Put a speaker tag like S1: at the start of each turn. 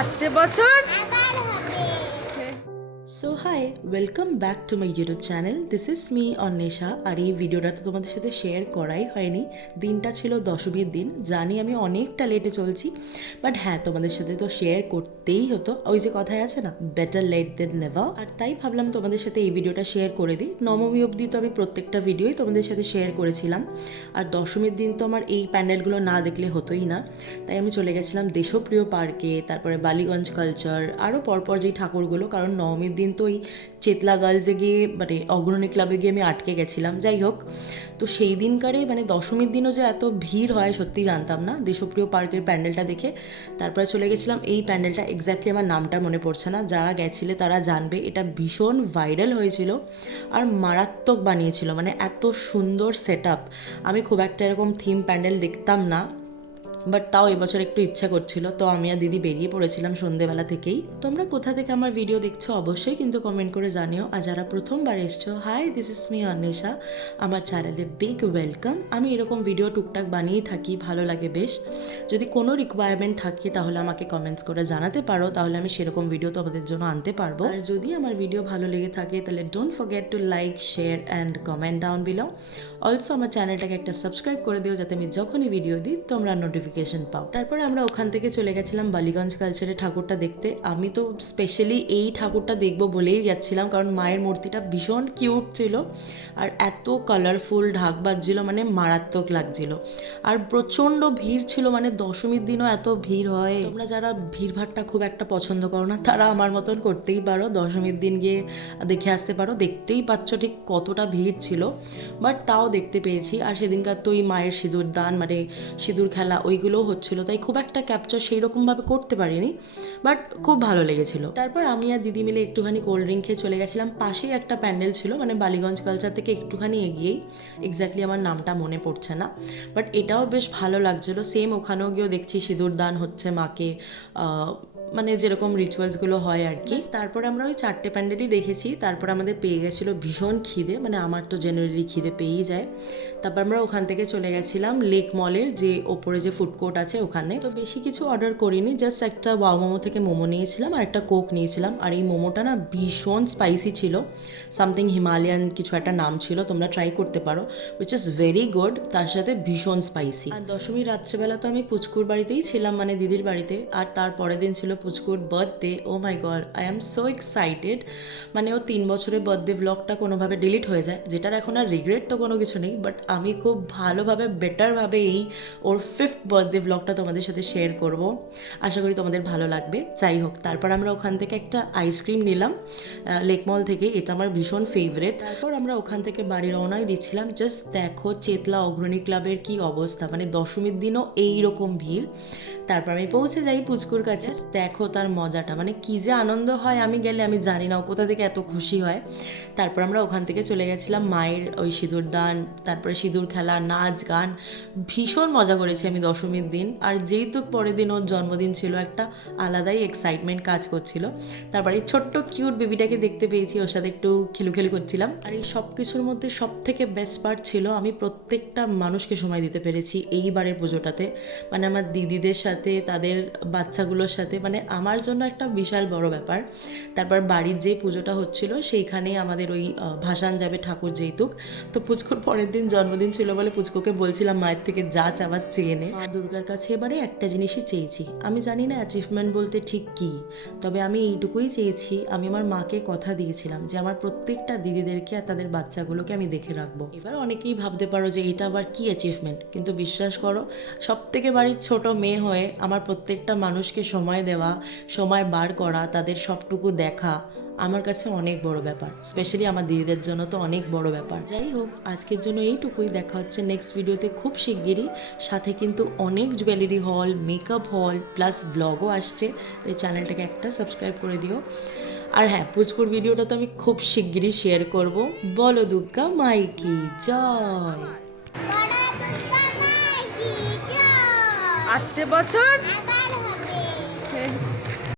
S1: আসছে বছর?
S2: So hi welcome back to my YouTube channel this is me Anwesha আর এই ভিডিওটা তো তোমাদের সাথে শেয়ার করাই হয়নি। দিনটা ছিল দশমীর দিন। জানি আমি অনেকটা লেটে চলছি বাট হ্যাঁ তোমাদের সাথে তো শেয়ার করতেই হতো। ওই যে কথায় আছে না বেটার লেট দেন নেভার আর তাই ভাবলাম তোমাদের সাথে এই ভিডিওটা শেয়ার করে দিই। নবমী অবধি তো আমি প্রত্যেকটা ভিডিওই তোমাদের সাথে শেয়ার করেছিলাম। আর দশমীর দিন তো আমার এই প্যান্ডেলগুলো না দেখলে হতোই না। তাই আমি চলে গেছিলাম দেশপ্রিয় পার্কে, তারপরে বালিগঞ্জ কালচার আরও পরপর যেই ঠাকুরগুলো, কারণ নবমীর দিন তো ওই চেতলা গার্লসে গিয়ে মানে অগ্রণী ক্লাবে গিয়ে আমি আটকে গেছিলাম। যাই হোক, তো সেই দিনকারে মানে দশমীর দিনও যে এত ভিড় হয়, সত্যি জানতাম না। দেশপ্রিয় পার্কের প্যান্ডেলটা দেখে তারপরে চলে গেছিলাম। এই প্যান্ডেলটা এক্স্যাক্টলি আমার নামটা মনে পড়ছে না। যারা গেছিলে তারা জানবে, এটা ভীষণ ভাইরাল হয়েছিল আর মারাত্মক বানিয়েছিল। মানে এত সুন্দর সেট আমি খুব একটা এরকম থিম প্যান্ডেল দেখতাম না। বাট তাও এবছর একটু ইচ্ছা করছিল। তো আমি আর দিদি বেরিয়ে পড়েছিলাম সন্ধেবেলা থেকেই। তোমরা কোথা থেকে আমার ভিডিও দেখছ অবশ্যই কিন্তু কমেন্ট করে জানিও। আর যারা প্রথমবার এসছো hi this is me Anwesha. আমার চ্যানেলে বিগ ওয়েলকাম আমি এরকম ভিডিও টুকটাক বানিয়েই থাকি, ভালো লাগে বেশ। যদি কোনো রিকোয়ারমেন্ট থাকে তাহলে আমাকে কমেন্টস করে জানাতে পারো। তাহলে আমি সেরকম ভিডিও তোমাদের জন্য আনতে পারব। আর যদি আমার ভিডিও ভালো লেগে থাকে তাহলে don't forget to like share and comment down below also আমার চ্যানেলটাকে একটা সাবস্ক্রাইব করে দিও যাতে আমি যখনই ভিডিও দিই তোমরা নোটিফিকেশন পাও। তারপর আমরা ওখান থেকে চলে গেছিলাম বালিগঞ্জ কালচারে ঠাকুরটা দেখতে। আমি তো স্পেশালি এই ঠাকুরটা দেখব বলেই যাচ্ছিলাম, কারণ মায়ের মূর্তিটা ভীষণ কিউট ছিল আর এত কালারফুল ঢাক বাজছিল মানে মারাত্মক লাগছিল। আর প্রচণ্ড ভিড় ছিল মানে দশমীর দিনও এত ভিড় হয়। তোমরা যারা ভিড়ভাড়টা খুব একটা পছন্দ করো না, তারা আমার মতন করতেই পারো। দশমীর দিন গিয়ে দেখে আসতে পারো। দেখতেই পাচ্ছ ঠিক কতটা ভিড় ছিল বাট তাও দেখতে পেয়েছি। আর সেদিনকার তো ওই মায়ের সিঁদুর দান মানে সিঁদুর খেলা ওইগুলোও হচ্ছিল, তাই খুব একটা ক্যাপচার সেই রকমভাবে করতে পারিনি বাট খুব ভালো লেগেছিল। তারপর আমি আর দিদি মিলে একটুখানি কোল্ড ড্রিঙ্ক খেয়ে চলে গেছিলাম, পাশেই একটা প্যান্ডেল ছিল মানে বালিগঞ্জ কালচার থেকে একটুখানি এগিয়েই এক্স্যাক্টলি আমার নামটা মনে পড়ছে না বাট এটাও বেশ ভালো লাগছিল সেম ওখানেও গিয়েও দেখছি সিঁদুর দান হচ্ছে মাকে মানে যেরকম রিচুয়ালসগুলো হয় আর কি। তারপর আমরা ওই চারটে প্যান্ডেলই দেখেছি। তারপর আমাদের পেয়ে গেছিল ভীষণ খিদে মানে আমার তো জেনারেলি খিদে পেয়েই যায়। তারপর আমরা ওখান থেকে চলে গেছিলাম লেক মলের যে ওপরে যে ফুড কোর্ট আছে ওখানে। তো বেশি কিছু অর্ডার করিনি জাস্ট একটা ওয়াও মোমো থেকে মোমো নিয়েছিলাম আর একটা কোক নিয়েছিলাম। আর এই মোমোটা না ভীষণ স্পাইসি ছিল। সামথিং হিমালয়ান কিছু একটা নাম ছিল তোমরা ট্রাই করতে পারো। উইচ ইজ ভেরি গুড তার সাথে ভীষণ স্পাইসি আর দশমী রাত্রেবেলা তো আমি পুচকুর বাড়িতেই ছিলাম মানে দিদির বাড়িতে। আর তার পরের দিন ছিল পুচকুর birthday oh my god I am so excited মানে ও তিন বছরের বার্থডে ব্লগটা কোনোভাবে ডিলিট হয়ে যায়, যেটার এখন আর রিগ্রেট তো কোনো কিছু নেই বাট আমি খুব ভালোভাবে বেটারভাবে এই ওর ফিফথ বার্থডে ব্লগটা তোমাদের সাথে শেয়ার করব। আশা করি তোমাদের ভালো লাগবে। যাই হোক, তারপর আমরা ওখান থেকে একটা আইসক্রিম নিলাম লেকমল থেকে, এটা আমার ভীষণ ফেভারেট তারপর আমরা ওখান থেকে বাড়ি রওনাই দিচ্ছিলাম জাস্ট দেখো চেতলা অগ্রণী ক্লাবের কি অবস্থা মানে দশমীর দিনও এইরকম ভিড়। তারপর আমি পৌঁছে যাই পুচকুর কাছে দেখো তার মজাটা। মানে কি যে আনন্দ হয়, আমি গেলে আমি জানি না ও কোথা থেকে এত খুশি হয়। তারপর আমরা ওখান থেকে চলে গেছিলাম মায়ের ওই সিঁদুর দান, তারপরে সিঁদুর খেলা, নাচ, গান, ভীষণ মজা করেছি আমি দশমীর দিন। আর যেহেতু পরের দিন ওর জন্মদিন ছিল, একটা আলাদাই এক্সাইটমেন্ট কাজ করছিল। তারপর এই ছোট্ট কিউট বেবিটাকে দেখতে পেয়েছি, ওর সাথে একটু খেলুখেলু করছিলাম। আর এই সব কিছুর মধ্যে সব থেকে বেস্ট পার্ট ছিল, আমি প্রত্যেকটা মানুষকে সময় দিতে পেরেছি এইবারের পুজোটাতে। মানে আমার দিদিদের সাথে, তাদের বাচ্চাগুলোর সাথে মানে আমার জন্য একটা বিশাল বড় ব্যাপার। তারপর বাড়ির যে পুজোটা হচ্ছিল সেইখানেই আমাদের ওই ভাসান যাবে ঠাকুর যেহেতুক তো পুচকুর পরের দিন জন্মদিন ছিল বলে পুচকুকে বলছিলাম, মায়ের থেকে যা চাবার চেয়ে নে। দুর্গার কাছে এবারে একটা জিনিসই চেয়েছি। আমি জানি না অ্যাচিভমেন্ট বলতে ঠিক কী, তবে আমি এইটুকুই চেয়েছি, আমি আমার মাকে কথা দিয়েছিলাম যে আমার প্রত্যেকটা দিদিদেরকে আর তাদের বাচ্চাগুলোকে আমি দেখে রাখব। এবার অনেকেই ভাবতে পারো যে এটা আবার কি অ্যাচিভমেন্ট কিন্তু বিশ্বাস করো সব থেকে বাড়ির ছোট মেয়ে হয়ে আমার প্রত্যেকটা মানুষকে সময় দেওয়া সময় বার করা তাদের সবটুকু দেখা আমার কাছে অনেক বড় ব্যাপার। স্পেশালি আমার দিদিদের জন্য তো অনেক বড় ব্যাপার। যাই হোক আজকের জন্য এইটুকুই। দেখা হচ্ছে নেক্সট ভিডিওতে খুব শিগগিরই। সাথে কিন্তু অনেক জুয়েলারি হল মেকআপ হল প্লাস ব্লগও আসছে। তো এই চ্যানেলটাকে একটা সাবস্ক্রাইব করে দিও। আর হ্যাঁ পুচকুর ভিডিওটা তো আমি খুব শিগগিরই শেয়ার করব। বলো দুর্গা মাইকি জয়!
S1: আসছে বছর?